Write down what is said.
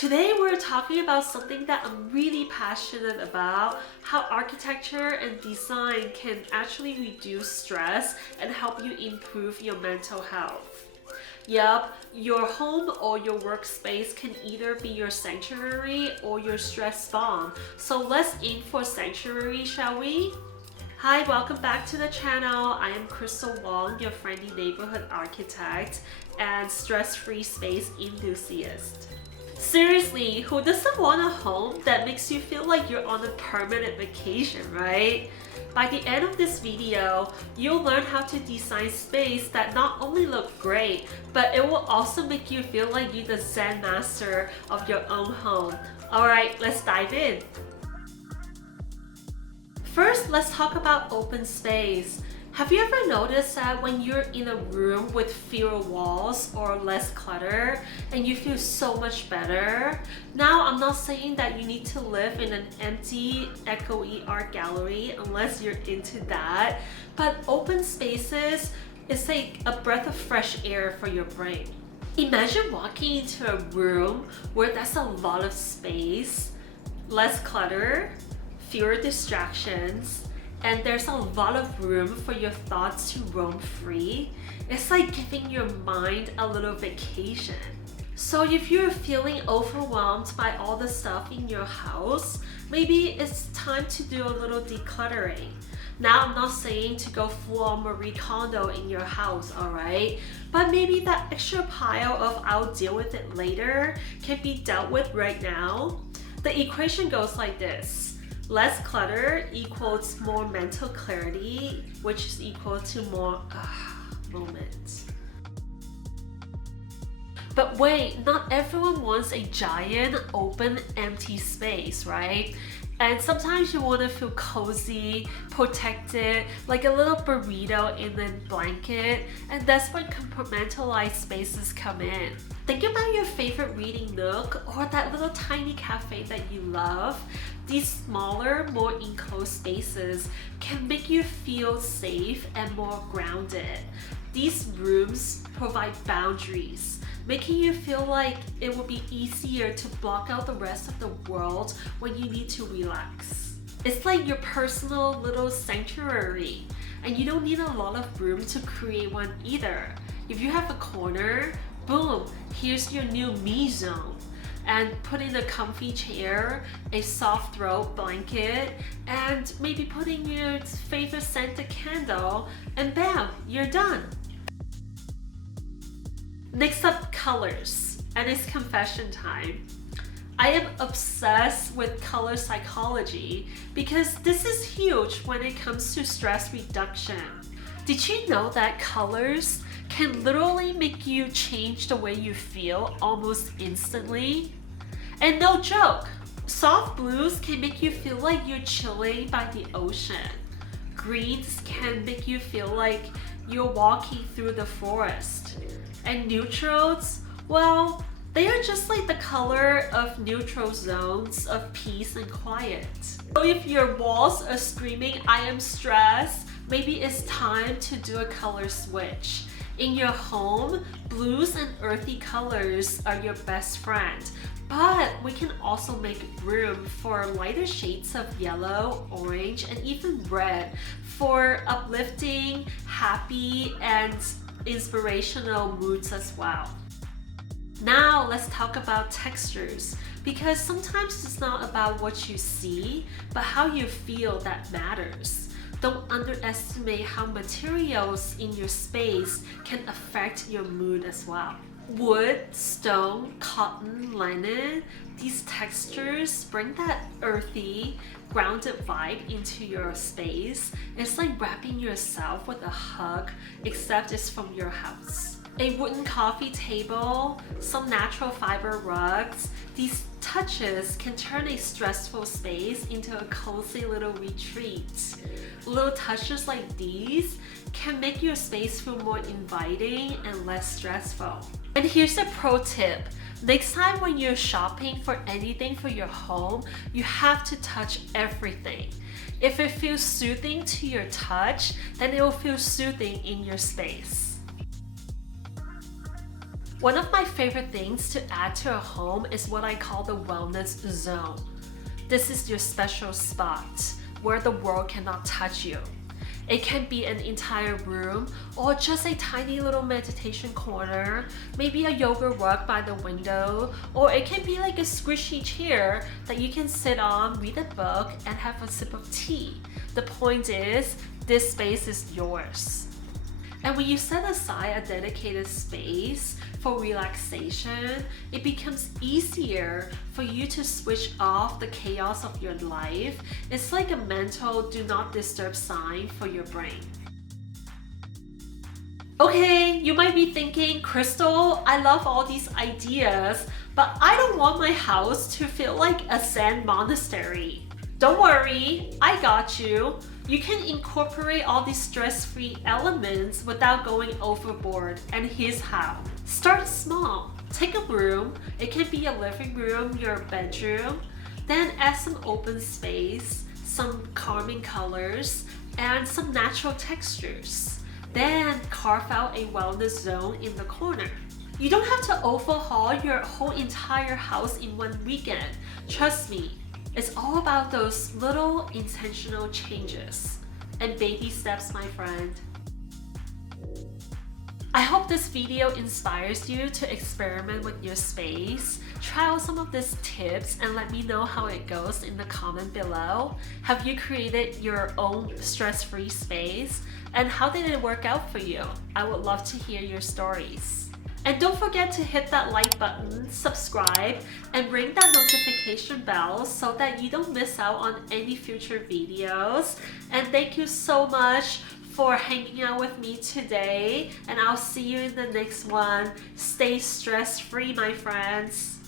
Today we're talking about something that I'm really passionate about, how architecture and design can actually reduce stress and help you improve your mental health. Yup, your home or your workspace can either be your sanctuary or your stress bomb. So let's aim for sanctuary, shall we? Hi, welcome back to the channel. I am Crystal Wong, your friendly neighborhood architect and stress-free space enthusiast. Seriously, who doesn't want a home that makes you feel like you're on a permanent vacation, right? By the end of this video, you'll learn how to design space that not only look great, but it will also make you feel like you're the Zen master of your own home. Alright, let's dive in. First, let's talk about open space. Have you ever noticed that when you're in a room with fewer walls or less clutter and you feel so much better? Now, I'm not saying that you need to live in an empty, echoey art gallery unless you're into that, but open spaces is like a breath of fresh air for your brain. Imagine walking into a room where there's a lot of space, less clutter, fewer distractions, and there's a lot of room for your thoughts to roam free. It's like giving your mind a little vacation. So if you're feeling overwhelmed by all the stuff in your house, maybe it's time to do a little decluttering. Now, I'm not saying to go full-on Marie Kondo in your house, alright? But maybe that extra pile of I'll deal with it later can be dealt with right now. The equation goes like this. Less clutter equals more mental clarity, which is equal to more moments. But wait, not everyone wants a giant, open, empty space, right? And sometimes you want to feel cozy, protected, like a little burrito in a blanket, and that's when compartmentalized spaces come in. Think about your favorite reading nook or that little tiny cafe that you love. These smaller, more enclosed spaces can make you feel safe and more grounded. These rooms provide boundaries, making you feel like it will be easier to block out the rest of the world when you need to relax. It's like your personal little sanctuary, and you don't need a lot of room to create one either. If you have a corner, boom, here's your new me zone. And put in a comfy chair, a soft throw blanket, and maybe put in your favorite scented candle, and bam, you're done. Next up, colors, and it's confession time. I am obsessed with color psychology because this is huge when it comes to stress reduction. Did you know that colors can literally make you change the way you feel almost instantly? And no joke, soft blues can make you feel like you're chilling by the ocean. Greens can make you feel like you're walking through the forest. And neutrals, well, they are just like the color of neutral zones of peace and quiet. So if your walls are screaming, I am stressed, maybe it's time to do a color switch. In your home, blues and earthy colors are your best friend, but we can also make room for lighter shades of yellow, orange, and even red for uplifting, happy, and inspirational moods as well. Now let's talk about textures, because sometimes it's not about what you see, but how you feel that matters. Don't underestimate how materials in your space can affect your mood as well. Wood, stone, cotton, linen, these textures bring that earthy, grounded vibe into your space. It's like wrapping yourself with a hug, except it's from your house. A wooden coffee table, some natural fiber rugs, these touches can turn a stressful space into a cozy little retreat. Little touches like these can make your space feel more inviting and less stressful. And here's a pro tip. Next time when you're shopping for anything for your home, you have to touch everything. If it feels soothing to your touch, then it will feel soothing in your space. One of my favorite things to add to a home is what I call the wellness zone. This is your special spot where the world cannot touch you. It can be an entire room or just a tiny little meditation corner, maybe a yoga rug by the window, or it can be like a squishy chair that you can sit on, read a book, and have a sip of tea. The point is, this space is yours. And when you set aside a dedicated space for relaxation, it becomes easier for you to switch off the chaos of your life. It's like a mental do not disturb sign for your brain. Okay, you might be thinking, Crystal, I love all these ideas, but I don't want my house to feel like a Zen monastery. Don't worry, I got you. You can incorporate all these stress-free elements without going overboard, and here's how. Start small. Take a room. It can be a living room, your bedroom. Then add some open space, some calming colors, and some natural textures. Then carve out a wellness zone in the corner. You don't have to overhaul your whole entire house in one weekend. Trust me. It's all about those little intentional changes and baby steps, my friend. I hope this video inspires you to experiment with your space. Try out some of these tips and let me know how it goes in the comment below. Have you created your own stress-free space? And how did it work out for you? I would love to hear your stories. And don't forget to hit that like button, subscribe, and ring that notification bell so that you don't miss out on any future videos. And thank you so much for hanging out with me today, and I'll see you in the next one. Stay stress-free, my friends.